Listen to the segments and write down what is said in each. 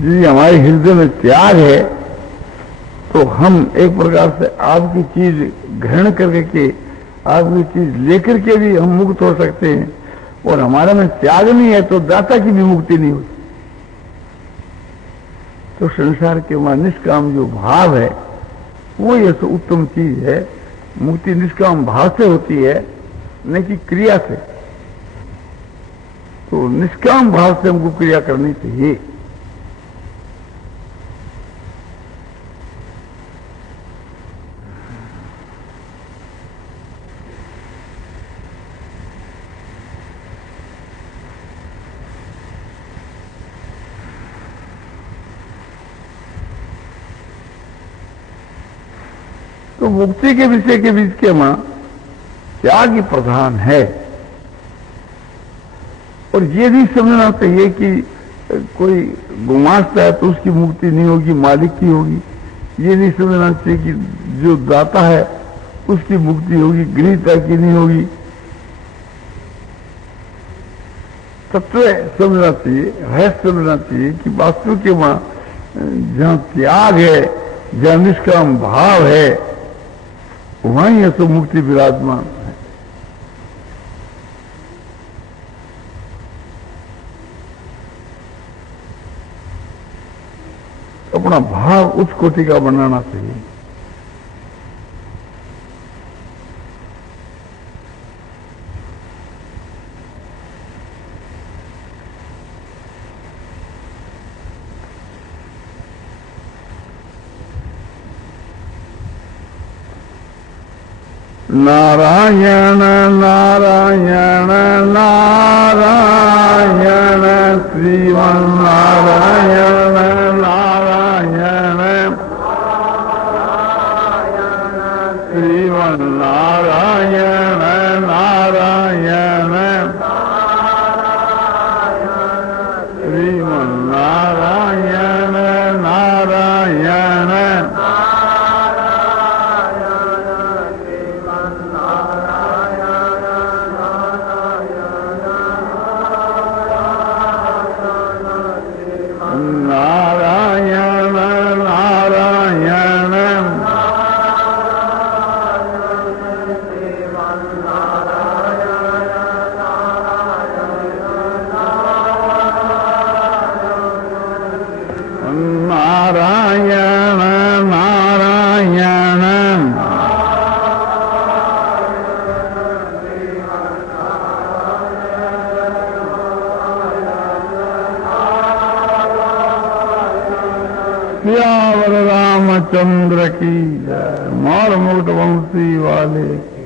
यदि हमारे हृदय में त्याग है तो हम एक प्रकार से आपकी चीज ग्रहण करके के आपकी चीज लेकर के भी हम मुक्त हो सकते हैं। और हमारे में त्याग नहीं है तो दाता की भी मुक्ति नहीं होती। तो संसार के वहां निष्काम जो भाव है वो ये तो उत्तम चीज है। मुक्ति निष्काम भाव से होती है, न कि क्रिया से। तो निष्काम भाव से हमको क्रिया करनी चाहिए। तो मुक्ति के विषय के बीच के मां त्याग ही प्रधान है। और ये भी समझना चाहिए कि कोई गुमास्ता है तो उसकी मुक्ति नहीं होगी, मालिक की होगी। ये नहीं समझना चाहिए कि जो दाता है उसकी मुक्ति होगी, गृहीता की नहीं होगी। तत्व समझना चाहिए, रहस्य समझना चाहिए कि वास्तव के वहां जहां त्याग है, जहां निष्काम भाव है, वहीं है तो मुक्ति विराजमान है। अपना भाव उस कोटि का बनाना चाहिए। नारायण नारायण नारायण श्रीमन नारायण नारायण श्रीमन नारायण नारायण श्रीमन नारायण नारायण सियावर रामचंद्र की जय। मार मुकुट वंशी वाले की।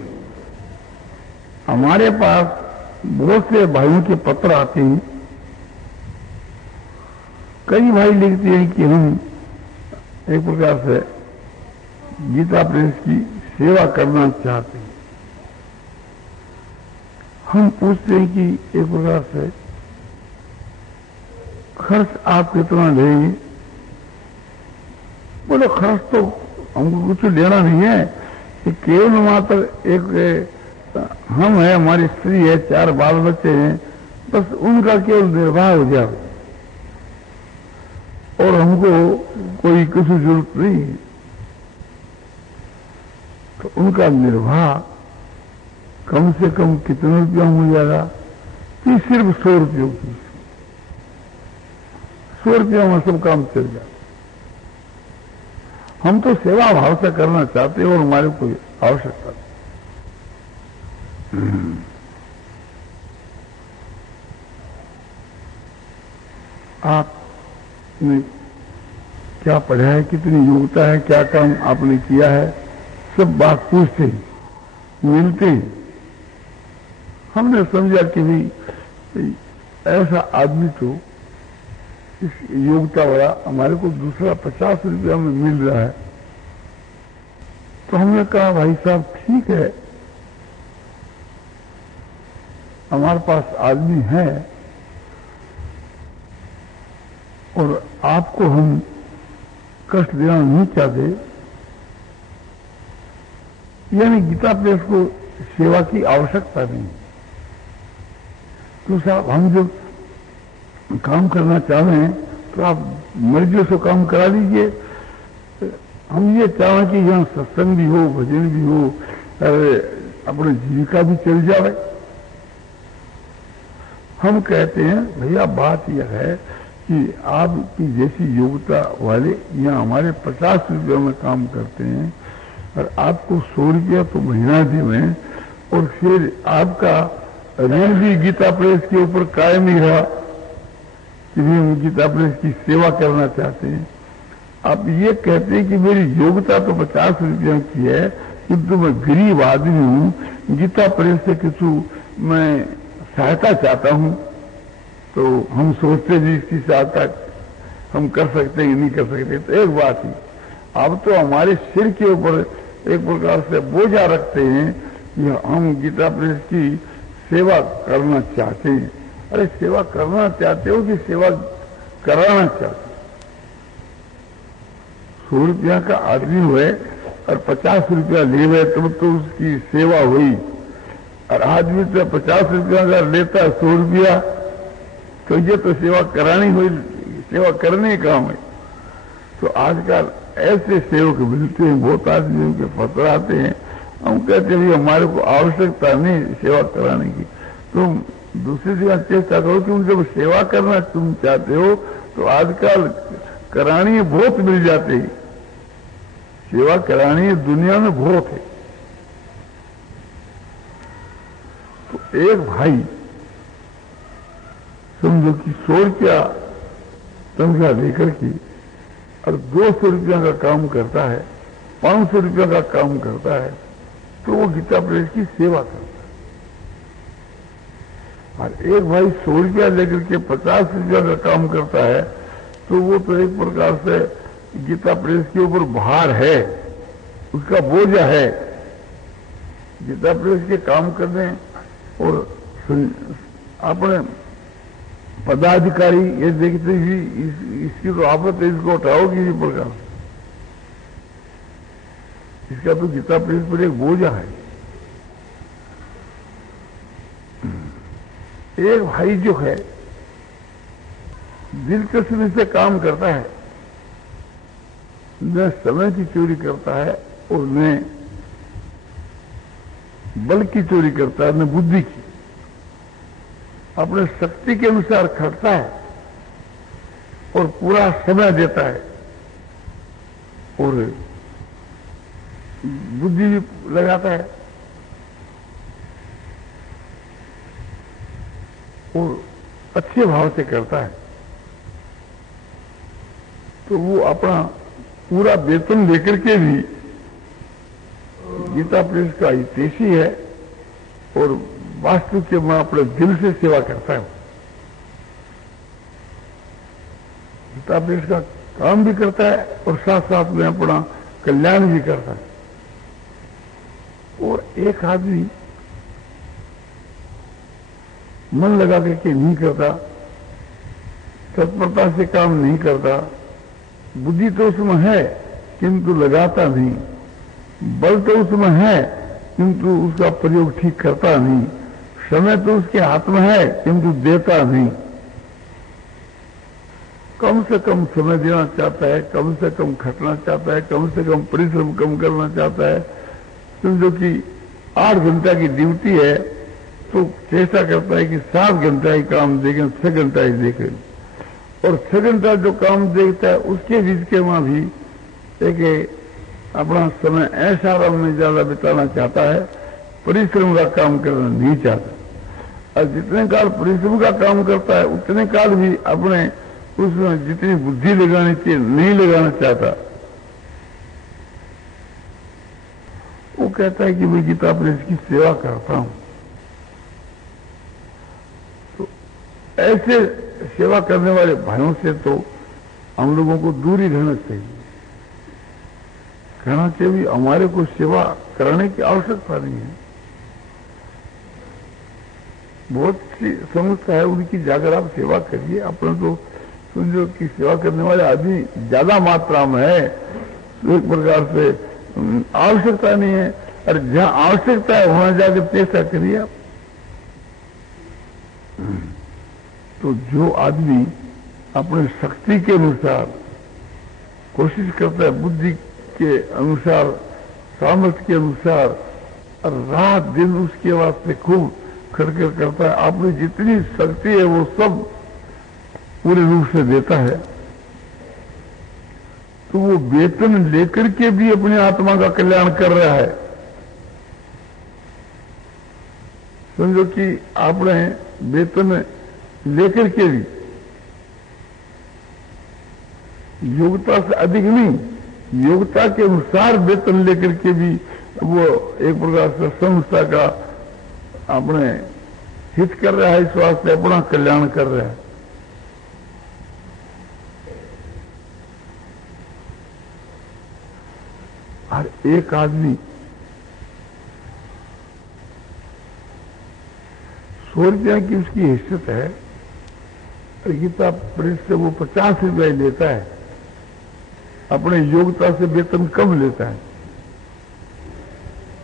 हमारे पास बहुत से भाइयों के पत्र आते हैं। कई भाई लिखते हैं कि हम एक प्रकार से गीता प्रेस की सेवा करना चाहते हैं। हम पूछते हैं कि एक प्रकार से खर्च आप कितना लेंगे? बोले खर्च तो हमको कुछ लेना नहीं है, कि केवल मात्र एक हम है, हमारी स्त्री है, 4 बाल बच्चे हैं, बस उनका केवल निर्वाह हो जाए और हमको कोई किसी जरूरत नहीं है। तो उनका निर्वाह कम से कम कितने रुपया हो जाएगा? कि सिर्फ 100 रुपयों की। 100 रुपया में सब काम चल जाए। हम तो सेवा भाव से करना चाहते हैं और हमारे कोई आवश्यकता नहीं। आपने क्या पढ़ा है, कितनी योग्यता है, क्या काम आपने किया है, सब बात पूछते हैं, मिलते हैं। हमने समझा कि भाई ऐसा आदमी तो इस योग्यता वाला हमारे को दूसरा 50 रुपया में मिल रहा है। तो हमने कहा भाई साहब ठीक है, हमारे पास आदमी है और आपको हम कष्ट देना नहीं चाहते, यानी गीता प्रेस को सेवा की आवश्यकता नहीं। तो साहब हम जो काम करना चाह रहे हैं तो आप मर्जी से काम करा लीजिए। हम ये चाहें कि यहाँ सत्संग भी हो, भजन भी हो, अपनी जीविका भी चल जाए। हम कहते हैं भैया बात यह है कि आपकी जैसी योग्यता वाले यहाँ हमारे 50 रुपये में काम करते हैं और आपको 100 रुपया तो महीना दें, और फिर आपका ऋण भी गीता प्रेस के ऊपर कायम ही रहा कि भी हम गीता प्रेस की सेवा करना चाहते हैं। आप ये कहते हैं कि मेरी योग्यता तो 50 रुपया की है, किंतु मैं गरीब आदमी हूँ, गीता प्रेस से किसी मैं सहायता चाहता हूँ, तो हम सोचते जी इसकी सहायता हम कर सकते हैं कि नहीं कर सकते। तो एक बात ही, अब तो हमारे सिर के ऊपर एक प्रकार से बोझा रखते हैं कि हम गीता प्रेस की सेवा करना चाहते हैं। अरे सेवा करना चाहते हो कि सेवा कराना चाहते हो? 100 रुपया का आदमी हुए और 50 रुपया ले हुए तब तो उसकी सेवा हुई, और आदमी तो 50 रुपया का लेता है 100 रुपया, तो ये तो सेवा करानी हुई, सेवा करने का काम है। तो आजकल ऐसे सेवक मिलते हैं, बहुत आदमियों के पत्र आते हैं, हम कहते हैं हमारे को आवश्यकता नहीं सेवा कराने की, तुम दूसरी जगह चेष्टा करो। तुम जब सेवा करना तुम चाहते हो तो आजकल करानी बहुत मिल जाते हैं, सेवा करानी दुनिया में बहुत है। तो एक भाई समझो कि 100 रुपया तनख्वाह लेकर के और 200 रुपया का काम करता है, 500 रुपया का काम करता है, तो वो गीता प्रेस की सेवा करता है। और एक भाई 100 रुपया लेकर के 50 रुपया का काम करता है, तो वो तो एक प्रकार से गीता प्रेस के ऊपर भार है, उसका बोझा है। गीता प्रेस के काम करने और अपने पदाधिकारी ये देखते ही इसकी तो आफत है, इसको उठाओ किसी प्रकार, इसका तो गीता प्रेस पर एक बोझा है। एक भाई जो है दिलचस्पी से काम करता है, न समय की चोरी करता है और न बल की चोरी करता है, न बुद्धि की, अपने शक्ति के अनुसार खटता है और पूरा समय देता है और बुद्धि भी लगाता है और अच्छे भाव से करता है। तो वो अपना पूरा वेतन लेकर के भी गीता प्रेस का हितैषी है और वास्तविक के मैं अपने दिल से सेवा करता है। गीता प्रेस का काम भी करता है और साथ साथ में अपना कल्याण भी करता है। और एक आदमी मन लगा करके नहीं करता, तत्परता से काम नहीं करता, बुद्धि तो उसमें है किंतु लगाता नहीं, बल तो उसमें है किंतु उसका प्रयोग ठीक करता नहीं, समय तो उसके हाथ में है किंतु देता नहीं, कम से कम समय देना चाहता है, कम से कम खटना चाहता है, कम से कम परिश्रम कम करना चाहता है। समझो कि 8 घंटा की ड्यूटी है तो चेष्टा करता है कि 7 घंटा ही काम देखें, 6 घंटा ही देखें, और 6 घंटा जो काम देखता है उसके बीच के वहां भी एक अपना समय ऐसा आराम में ज्यादा बिताना चाहता है, परिश्रम का काम करना नहीं चाहता। और जितने काल परिश्रम का काम करता है उतने काल भी अपने उसमें जितनी बुद्धि लगानी चाहिए नहीं लगाना चाहता। वो कहता है कि मैं गीता प्रेस की सेवा करता हूं। तो ऐसे सेवा करने वाले भाइयों से तो हम लोगों को दूर ही रहना चाहिए, कहना चाहिए हमारे को सेवा कराने की आवश्यकता नहीं है। बहुत सी संस्था है उनकी जाकर आप सेवा करिए, अपना तो समझो कि सेवा करने वाले आदमी ज्यादा मात्रा में है, तो एक प्रकार से आवश्यकता नहीं है, और जहां आवश्यकता है वहां जाकर चेष्टा करिए आप। तो जो आदमी अपनी शक्ति के अनुसार कोशिश करता है, बुद्धि के अनुसार, सामर्थ्य के अनुसार, और रात दिन उसके वास्ते खूब खड़खड़ करता है। आपने जितनी शक्ति है वो सब पूरे रूप से देता है। तो वो वेतन लेकर के भी अपनी आत्मा का कल्याण कर रहा है। समझो कि आपने वेतन लेकर के भी, योग्यता से अधिक नहीं, योग्यता के अनुसार वेतन लेकर के भी वो एक प्रकार से संस्था का अपने हित कर रहा है, इस वास्ते अपना कल्याण कर रहा है। और एक आदमी 100 रुपया की उसकी हैसियत है, गीता प्रेस से वो 50 रुपया लेता है, अपने योग्यता से वेतन कम लेता है।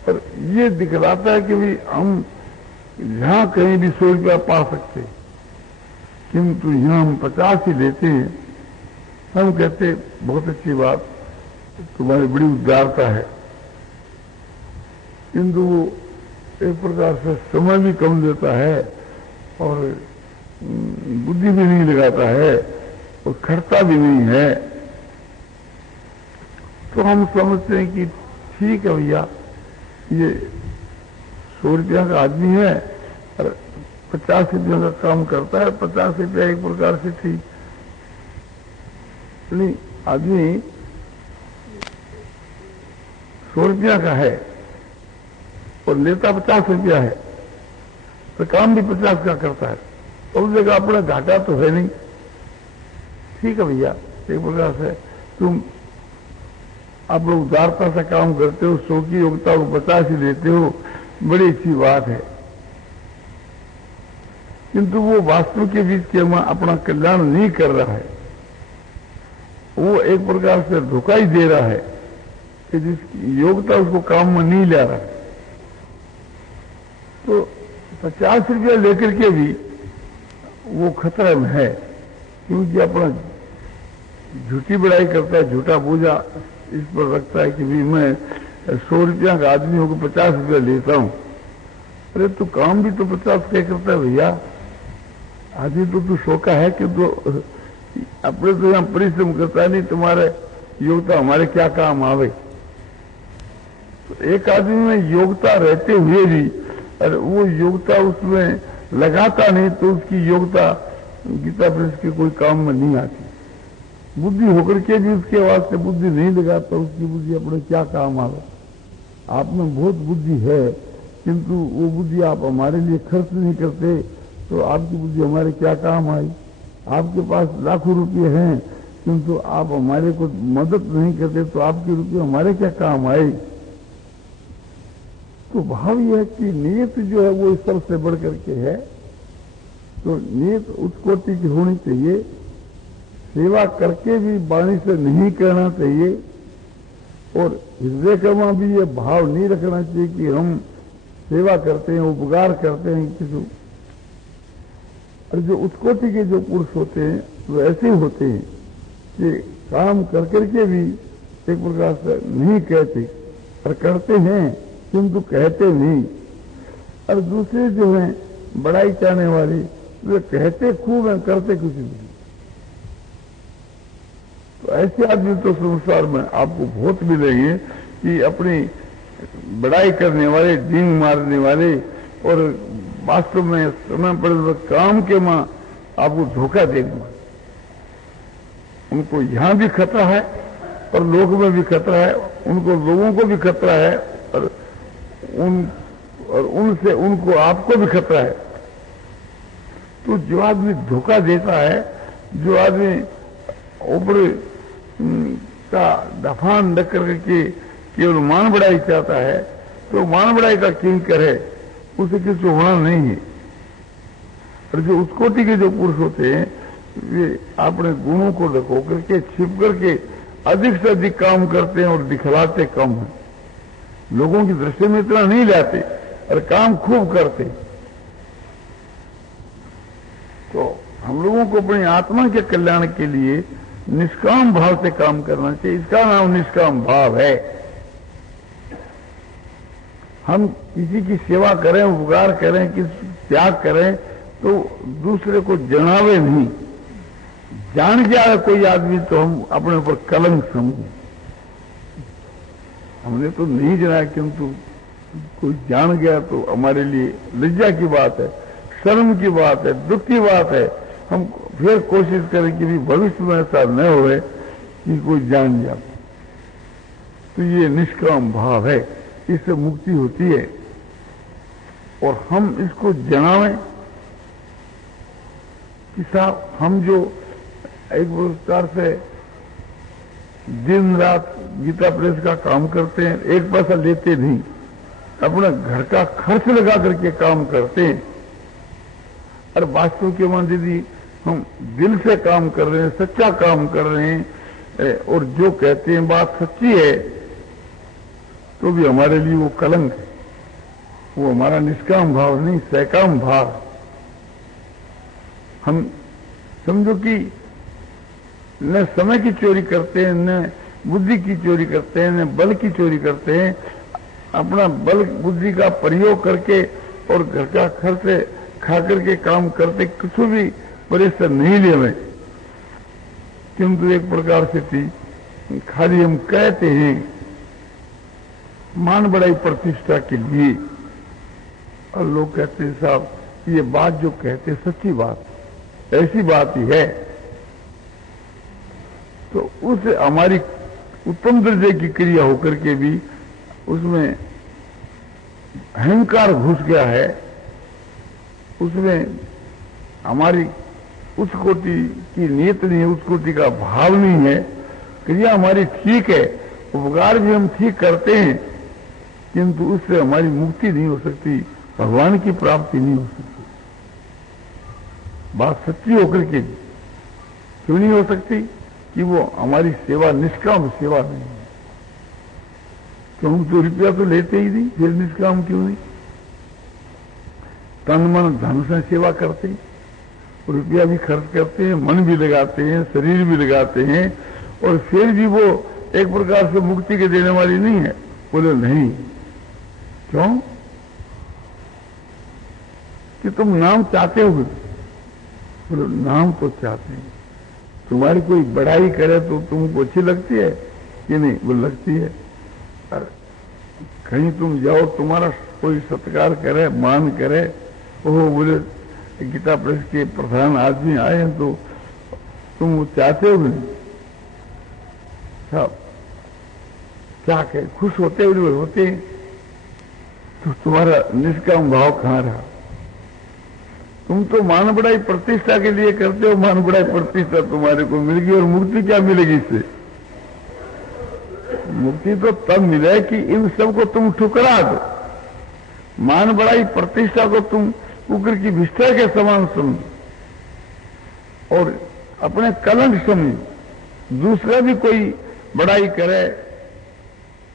पर ये दिखलाता है कि भी हम यहां कहीं भी 100 रुपया पा सकते, किंतु यहां हम 50 ही लेते हैं। हम कहते बहुत अच्छी बात, तुम्हारी बड़ी उदारता है, किंतु वो एक प्रकार से समय भी कम देता है और बुद्धि भी नहीं लगाता है और खर्चा भी नहीं है। तो हम समझते हैं कि ठीक है भैया, ये 100 रुपया का आदमी है और 50 रुपया का काम करता है, 50 रुपया एक प्रकार से ठीक नहीं। आदमी 100 रुपया का है और लेता 50 रुपया है, तो काम भी 50 का करता है, तो उस जगह अपना घाटा तो है नहीं। ठीक है भैया, एक प्रकार से तुम आप लोग उदारता से काम करते हो, 100 की योग्यता को 50 ही लेते हो, बड़ी अच्छी बात है, किंतु वो वास्तव के बीच के अपना कल्याण नहीं कर रहा है। वो एक प्रकार से धोखा ही दे रहा है कि जिसकी योग्यता उसको काम में नहीं ले रहा है। तो 50 रुपया लेकर के भी वो खतरे में है, क्योंकि अपना झूठी बड़ाई करता है, झूठा बोझा इस पर रखता है कि भी मैं 100 रुपया का आदमी होकर 50 रुपया लेता हूं। अरे तू काम भी तो 50 का करता है भैया, आदमी तो तू 100 का है, कि तो अपने तो यहां परिश्रम करता है नहीं, तुम्हारे योग्यता हमारे क्या काम आवे। तो एक आदमी में योग्यता रहते हुए भी अरे वो योग्यता उसमें लगाता नहीं, तो उसकी योग्यता गीता प्रेस के कोई काम में नहीं आती। बुद्धि होकर के भी उसके वास्ते बुद्धि नहीं लगाता, उसकी बुद्धि अपने क्या काम आवे। आप में बहुत बुद्धि है, किंतु वो बुद्धि आप हमारे लिए खर्च नहीं करते, तो आपकी बुद्धि हमारे क्या काम आई। आपके पास लाखों रुपये हैं, किंतु आप हमारे को मदद नहीं करते, तो आपके रुपये हमारे क्या काम आए। तो भाव यह है कि नियत जो है वो इस सबसे बढ़ करके है। तो नियत उस कोटि की होनी चाहिए, सेवा करके भी वाणी से नहीं कहना चाहिए, और हृदय कर्मा भी ये भाव नहीं रखना चाहिए कि हम सेवा करते हैं, उपकार करते हैं किसी। और जो उत्कोटि के जो पुरुष होते हैं वो ऐसे होते हैं कि काम कर करके भी एक प्रकार से नहीं कहते, और करते हैं किंतु कहते नहीं। और दूसरे जो हैं बड़ाई चाहने वाले, वे कहते खूब हैं, करते कुछ नहीं। तो ऐसे आदमी तो संसार में आपको बहुत मिलेंगे कि अपनी बड़ाई करने वाले, डींग मारने वाले, और वास्तव में समय पर काम के मां आपको धोखा देने वाले। उनको यहां भी खतरा है और लोक में भी खतरा है, उनको लोगों को भी खतरा है, और उनसे उनको आपको भी खतरा है। तो जो आदमी धोखा देता है, जो आदमी ऊपर का दफान न करके केवल मान बढ़ाई चाहता है, तो मान बढ़ाई का किंकर है, उसे किसी होना नहीं है। और जो उत्कोटि के जो पुरुष होते हैं, वे अपने गुणों को ढको करके, छिप करके अधिक से अधिक काम करते हैं और दिखलाते कम है। लोगों की दृष्टि में इतना नहीं लाते और काम खूब करते। तो हम लोगों को अपनी आत्मा के कल्याण के लिए निष्काम भाव से काम करना चाहिए। इसका नाम निष्काम भाव है। हम किसी की सेवा करें, उपकार करें, किसी त्याग करें तो दूसरे को जनावे नहीं। जान गया है कोई आदमी तो हम अपने ऊपर कलंक समझे। हमने तो नहीं जनाया, किंतु कोई जान गया तो हमारे लिए लज्जा की बात है, शर्म की बात है, दुख की बात है। हम फिर कोशिश करें कि भी भविष्य में ऐसा न होए कि कोई जान जाए। तो ये निष्काम भाव है, इससे मुक्ति होती है। और हम इसको जनावें कि साहब हम जो एक प्रकार से दिन रात गीता प्रेस का काम करते हैं, एक पैसा लेते नहीं, अपना घर का खर्च लगा करके काम करते हैं। और वास्तव के मान दीदी हम दिल से काम कर रहे हैं, सच्चा काम कर रहे हैं और जो कहते हैं बात सच्ची है, तो भी हमारे लिए वो कलंक है। वो हमारा निष्काम भाव नहीं, सकाम भाव। हम समझो कि न समय की चोरी करते हैं, न बुद्धि की चोरी करते हैं, न बल की चोरी करते हैं। अपना बल बुद्धि का प्रयोग करके और घर का खर्च खा करके काम करते, कुछ भी परिश्रम नहीं ले रहे, किंतु एक प्रकार से थी खाली हम कहते हैं मान बढ़ाई प्रतिष्ठा के लिए। और लोग कहते हैं साहब ये बात जो कहते सच्ची बात, ऐसी बात ही है। तो उस हमारी उत्तम दर्जे की क्रिया होकर के भी उसमें अहंकार घुस गया है, उसमें हमारी उस कोटि की नीयत नहीं है, उस कोटि का भाव नहीं है। क्रिया हमारी ठीक है, उपकार भी हम ठीक करते हैं, किंतु उससे हमारी मुक्ति नहीं हो सकती, भगवान की प्राप्ति नहीं हो सकती। बात सच्ची होकर के क्यों नहीं हो सकती कि वो हमारी सेवा निष्काम सेवा नहीं है। तो हम तो रुपया तो लेते ही नहीं, फिर निष्काम क्यों नहीं? तन मन धन से सेवा करते हैं, रुपया भी खर्च करते हैं, मन भी लगाते हैं, शरीर भी लगाते हैं, और फिर भी वो एक प्रकार से मुक्ति के देने वाली नहीं है। बोले नहीं, क्यों? कि तुम नाम चाहते हो? बोले नाम तो चाहते हैं। तुम्हारी कोई बड़ाई करे तो तुमको अच्छी लगती है कि नहीं? वो लगती है। कहीं तुम जाओ, तुम्हारा कोई सत्कार करे, मान करे, ओह बोले गीता प्रेस के प्रधान आदमी आए हैं, तो तुम वो चाहते हो नहीं? साहब क्या कहे, खुश होते हुए होते हैं, तो तुम्हारा निष्काम भाव कहाँ रहा? तुम तो मान बढ़ाई प्रतिष्ठा के लिए करते हो, मान बढ़ाई प्रतिष्ठा तुम्हारे को मिल गई, और मुक्ति क्या मिलेगी इससे? मुक्ति तो तब मिले कि इन सब को तुम ठुकरा दो। मान बढ़ाई प्रतिष्ठा को तुम कुकर की विष्ठा के समान समझो और अपने कलंक समझो। दूसरा भी कोई बड़ाई करे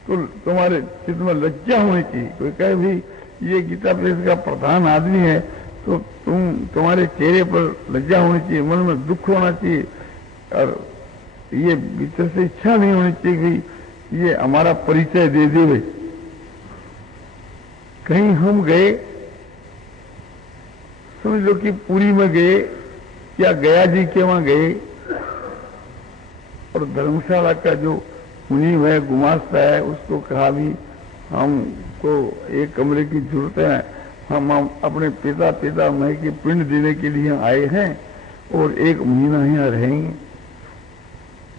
तो तुम्हारे चित्त में लज्जा होनी चाहिए। कोई कहे भी ये गीता प्रेस का प्रधान आदमी है, तो तुम्हारे चेहरे पर लज्जा होनी चाहिए, मन में दुख होना चाहिए, और ये भीतर से इच्छा नहीं होनी चाहिए कि ये हमारा परिचय दे दे। कहीं हम गए, समझ लो कि पुरी में गए या गया जी के वहां गए, और धर्मशाला का जो मुनीम है, गुमास्ता है, उसको कहा भी हमको एक कमरे की जरूरत है, हम अपने पिता मह की पिंड देने के लिए आए हैं और 1 महीना यहाँ रहेंगे।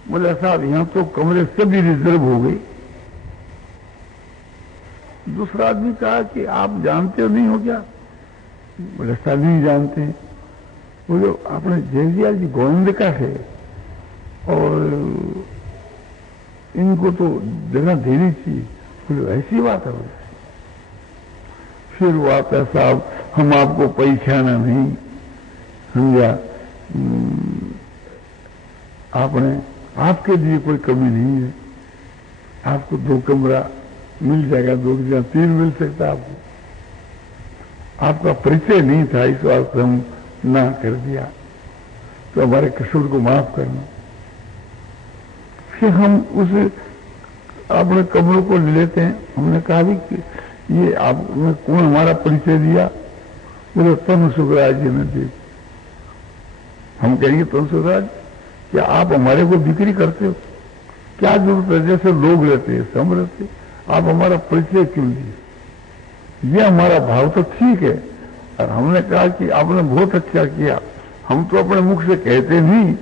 बोले साहब यहाँ तो कमरे सभी रिजर्व हो गए। दूसरा आदमी कहा कि आप जानते हो नहीं हो क्या? बोले साहब नहीं जानते हैं। बोले अपने जयदयाल जी गोविंद का है और इनको तो जगह देनी चाहिए। बोले ऐसी बात है? फिर वो आता साहब हम आपको पहचाना नहीं, समझा, आपने आपके लिए कोई कमी नहीं है, आपको 2 कमरा मिल जाएगा, 2 की जगह 3 मिल सकता आपको। आपका परिचय नहीं था, इस बात से हम ना कर दिया। तो हमारे कसूर को माफ करना। फिर हम उस अपने कमरों को ले लेते हैं। हमने कहा भी कि ये आपने कौन हमारा परिचय दिया? बोले तनु सुखराज जी ने दी। हम कहेंगे तनु सुखराज, क्या आप हमारे को बिक्री करते हो? क्या जरूरत है? जैसे लोग रहते हैं सब रहते, आप हमारा परिचय क्यों दिए? ये हमारा भाव तो ठीक है। और हमने कहा कि आपने बहुत अच्छा किया, हम तो अपने मुख से कहते नहीं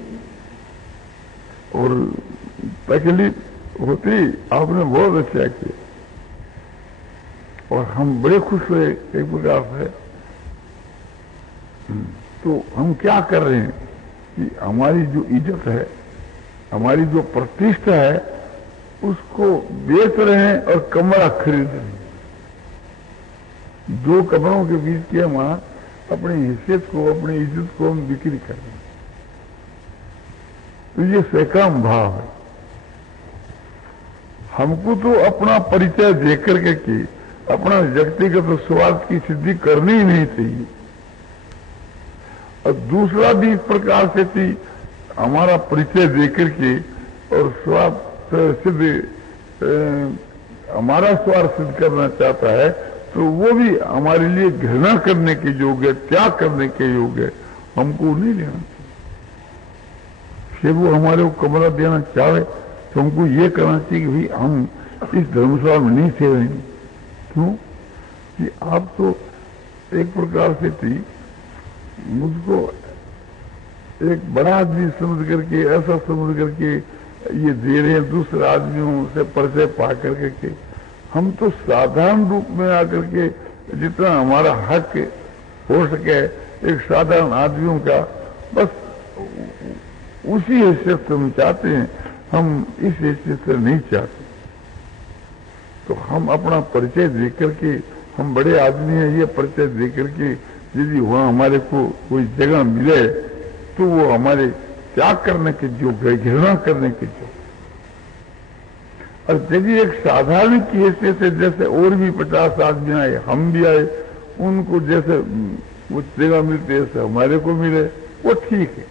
और तकलीफ होती, आपने बहुत अच्छा किया और हम बड़े खुश हुए एक प्रकार से। तो हम क्या कर रहे हैं कि हमारी जो इज्जत है, हमारी जो प्रतिष्ठा है, उसको बेच रहे हैं और कमरा खरीद रहे हैं। दो कमरों के बीच के हम अपनी हैसियत को, अपनी इज्जत को हम बिक्री कर रहे हैं। तो ये सकाम भाव है। हमको तो अपना परिचय देकर के अपना व्यक्तिगत स्वार्थ की सिद्धि करनी ही नहीं चाहिए। और दूसरा भी इस प्रकार से थी, हमारा परिचय देकर के और स्वार्थ सिद्ध हमारा स्वार्थ सिद्ध करना चाहता है, तो वो भी हमारे लिए घृणा करने के योग्य, त्याग करने के योग्य, हमको नहीं लेना चाहिए। फिर वो हमारे को कमरा देना चाहे तो हमको ये करना चाहिए कि भाई हम इस धर्मशाला में नहीं थे रहेंगे। क्यों कि आप तो एक प्रकार से थी, मुझको एक बड़ा आदमी समझ करके, ऐसा समझ करके ये दे रहे हैं दूसरे आदमियों से परिचय पा करके के। हम तो साधारण रूप में आकर के जितना हमारा हक हो सके एक साधारण आदमियों का, बस उसी हैसियत से हम चाहते हैं, हम इस हैसियत से नहीं चाहते। तो हम अपना परिचय देकर के, हम बड़े आदमी हैं ये परिचय देकर के, यदि वहां हमारे को कोई जगह मिले तो वो हमारे त्याग करने के योग्य है, घृणा करने के योग्य। और यदि एक साधारण की हैसियत से, जैसे और भी 50 आदमी आए, हम भी आए, उनको जैसे वो जगह मिलती है जैसे हमारे को मिले, वो ठीक है।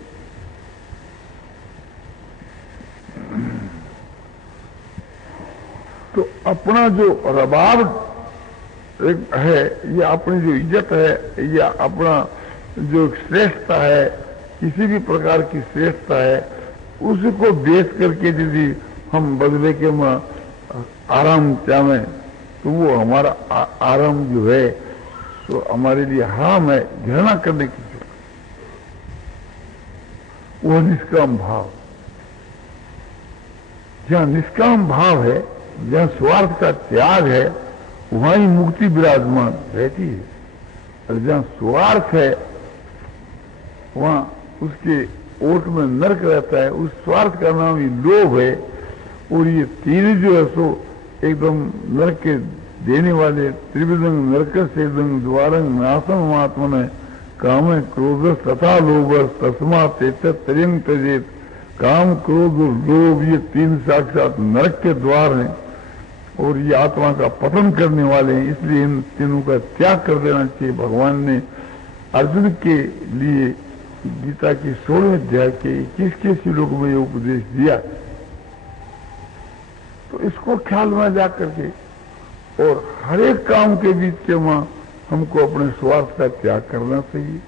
तो अपना जो रबाब एक है, या अपनी जो इज्जत है, या अपना जो श्रेष्ठता है, किसी भी प्रकार की श्रेष्ठता है, उसको बेच करके यदि हम बदले के में आराम चाहें, तो वो हमारा आराम जो है तो हमारे लिए हराम है, घृणा करने की जो वो निष्काम भाव। जहाँ निष्काम भाव है, जहाँ स्वार्थ का त्याग है, वहां ही मुक्ति विराजमान रहती है। और जहाँ स्वार्थ है वहां उसके ओट में नरक रहता है। उस स्वार्थ का नाम ही लोभ है। और ये तीन जो है सो एकदम नरक के देने वाले, त्रिविधंग नरक से द्वारंग नाशम आत्मन काम क्रोध तथा लोभ तस्मा त्यजंग त्यजेत। काम क्रोध और लोभ ये तीन साक्षात नरक के द्वार हैं और ये आत्मा का पतन करने वाले हैं। इसलिए इन तीनों का त्याग कर देना चाहिए। भगवान ने अर्जुन के लिए गीता की 16वें अध्याय के 21 श्लोक में ये उपदेश दिया। तो इसको ख्याल में जा करके और हर एक काम के बीच के वहां हमको अपने स्वार्थ का त्याग करना चाहिए।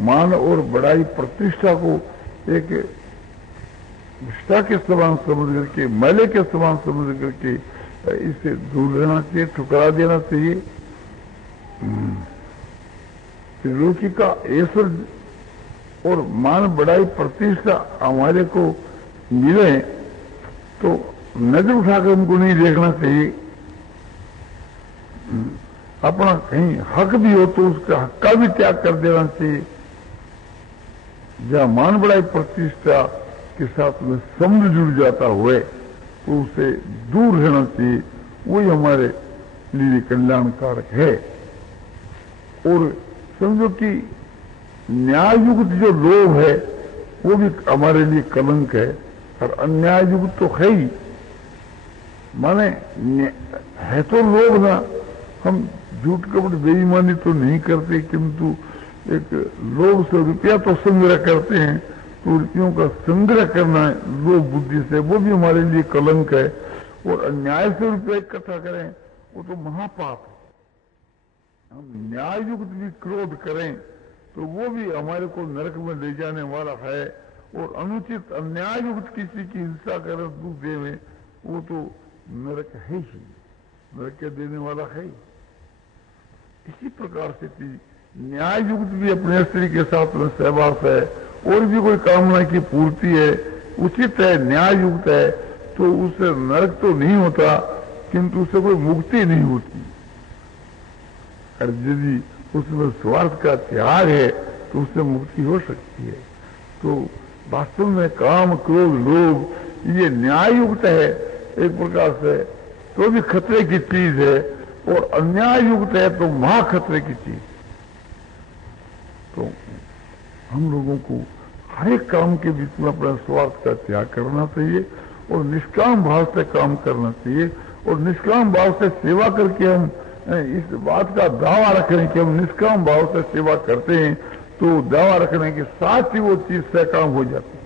मान और बड़ाई प्रतिष्ठा को एक निष्ठा के समान समझ करके, मैले के समान समझ करके इससे दूर रहना चाहिए, ठुकरा देना चाहिए। त्रिलोकी का ऐश्वर्य और मान बड़ाई प्रतिष्ठा हमारे को मिले तो नजर उठाकर हमको नहीं देखना चाहिए। अपना कहीं हक भी हो तो उसका हक का भी त्याग कर देना चाहिए। जहाँ मान बड़ाई प्रतिष्ठा के साथ में समुद्र जुड़ जाता हुए तो उससे दूर रहना चाहिए। वही हमारे लिए कल्याणकारक है। और समझो कि न्याययुक्त जो लोभ है वो भी हमारे लिए कलंक है। और अन्याययुक्त तो है ही, माने है तो लोभ ना। हम झूठ कपट बेईमानी तो नहीं करते, किंतु एक लोभ से रुपया तो संग्रह करते हैं। वृत्तियों का संग्रह करना लोभ बुद्धि से, वो भी हमारे लिए कलंक है। और अन्याय से रुपये इकट्ठा करें वो तो महापाप है। हम न्याय युक्त भी क्रोध करें तो वो भी हमारे को नरक में ले जाने वाला है। और अनुचित अन्याय युक्त किसी की हिंसा करें दुख देवे वो तो नरक है ही, नरक के देने वाला है। इसी प्रकार से न्याय युक्त भी अपने स्त्री के साथ में सहवास है और भी कोई कामना की पूर्ति है, उचित है, न्याय युक्त है, तो उससे नरक तो नहीं होता किंतु उससे कोई मुक्ति नहीं होती। और यदि उसमें स्वार्थ का त्याग है तो उससे मुक्ति हो सकती है। तो वास्तव में काम क्रोध लोभ ये न्याय युक्त है एक प्रकार से, तो भी खतरे की चीज है, और अन्याय युक्त है तो महाखतरे की चीज। तो हम लोगों को हर एक काम के बीच में अपने स्वार्थ का त्याग करना चाहिए और निष्काम भाव से काम करना चाहिए। और निष्काम भाव से सेवा करके हम इस बात का दावा रखें कि हम निष्काम भाव से सेवा करते हैं, तो दावा रखने के साथ ही वो चीज से काम हो जाती है।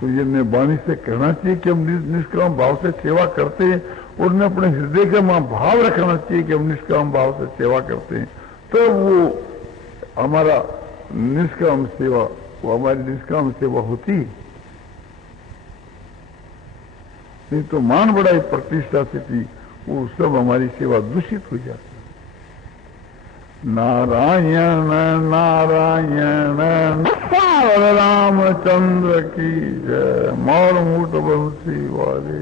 तो ये ने वाणी से कहना चाहिए कि हम निष्काम भाव से सेवा करते हैं, और उन्हें अपने हृदय का भाव रखना चाहिए कि हम निष्काम भाव से सेवा करते हैं। तो वो हमारा निष्काम सेवा, वो हमारी निष्काम सेवा होती है। नहीं तो मान बढ़ाई प्रतिष्ठा से थी वो सब हमारी सेवा दूषित हो जाती है। नारायण नारायण रामचंद्र की जय। मौर मूठ बंसी वाले